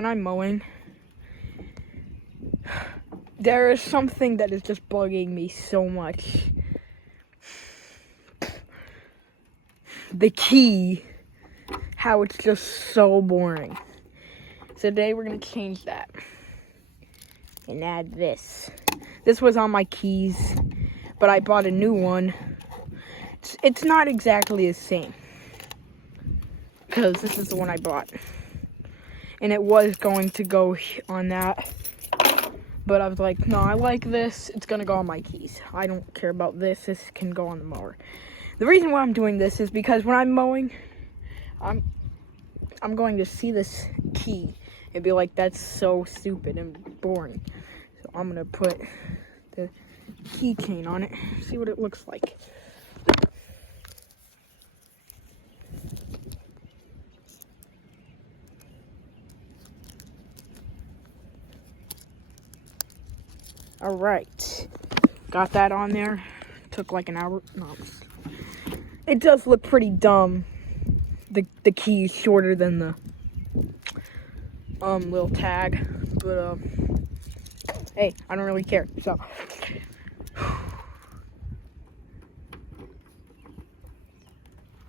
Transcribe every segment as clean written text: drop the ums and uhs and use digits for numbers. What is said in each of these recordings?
When I'm mowing, there is something that is just bugging me so much. The key, how it's just so boring. So today we're gonna change that and add this. This was on my keys, but I bought a new one. It's not exactly the same, because this is the one I bought. And it was going to go on that, but I was like, no, I like this. It's gonna go on my keys. I don't care about this. This can go on the mower. The reason why I'm doing this is because when I'm mowing, I'm going to see this key and be like, that's so stupid and boring. So I'm gonna put the keychain on it, see what it looks like. All right, got that on there. Took like an hour. No, it does look pretty dumb. The key is shorter than the little tag, but hey, I don't really care. So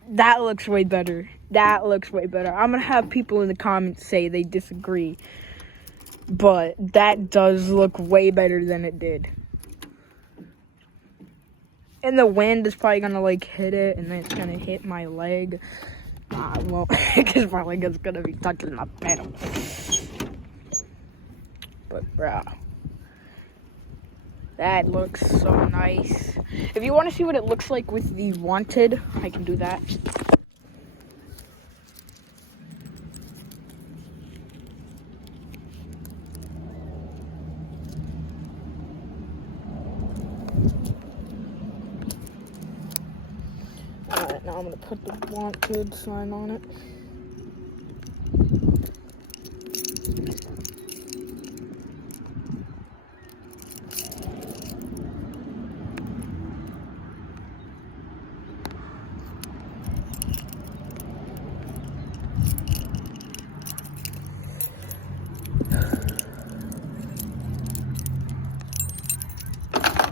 that looks way better. That looks way better. I'm gonna have people in the comments say they disagree, but that does look way better than it did. And the wind is probably gonna like hit it, and then it's gonna hit my leg. Well, because my leg is gonna be touching the pedal. But bro, that looks so nice. If you want to see what it looks like with the wanted, I can do that. Alright, now I'm gonna put the wanted sign on it.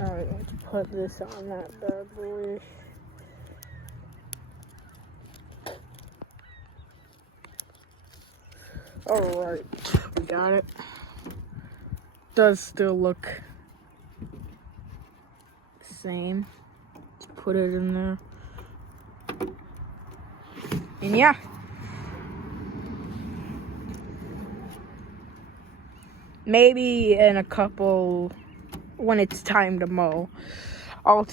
Alright, let's put this on that bad boy. Alright, we got it. Does still look the same. Let's put it in there. And yeah. Maybe in a couple, when it's time to mow, I'll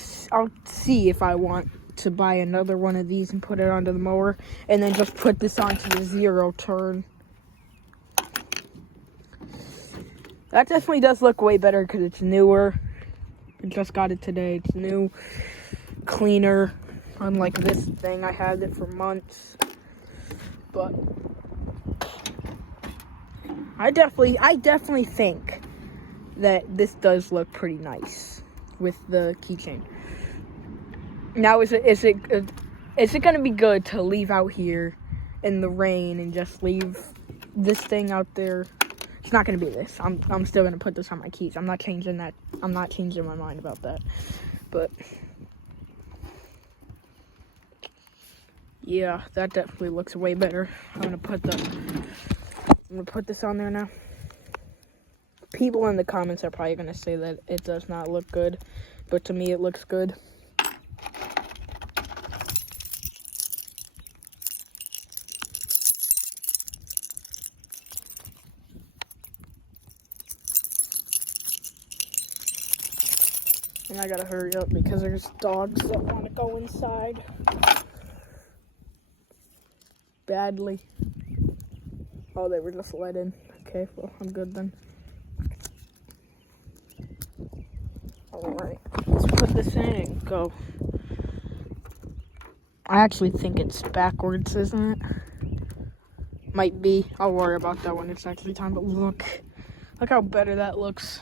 see if I want to buy another one of these and put it onto the mower, and then just put this onto the 0 turn. That definitely does look way better because it's newer. I just got it today. It's new, cleaner, unlike this thing. I had it for months. But I definitely think that this does look pretty nice with the keychain. Now, is it gonna be good to leave out here in the rain and just leave this thing out there? It's not gonna be this. I'm still gonna put this on my keys. I'm not changing that. I'm not changing my mind about that. But yeah, that definitely looks way better. I'm gonna put this on there now. People in the comments are probably gonna say that it does not look good, but to me it looks good. And I gotta hurry up because there's dogs that want to go inside badly. Oh, they were just let in. Okay, well, I'm good then. Alright, let's put this in and go. I actually think it's backwards, isn't it? Might be. I'll worry about that when it's actually time, but look how better that looks.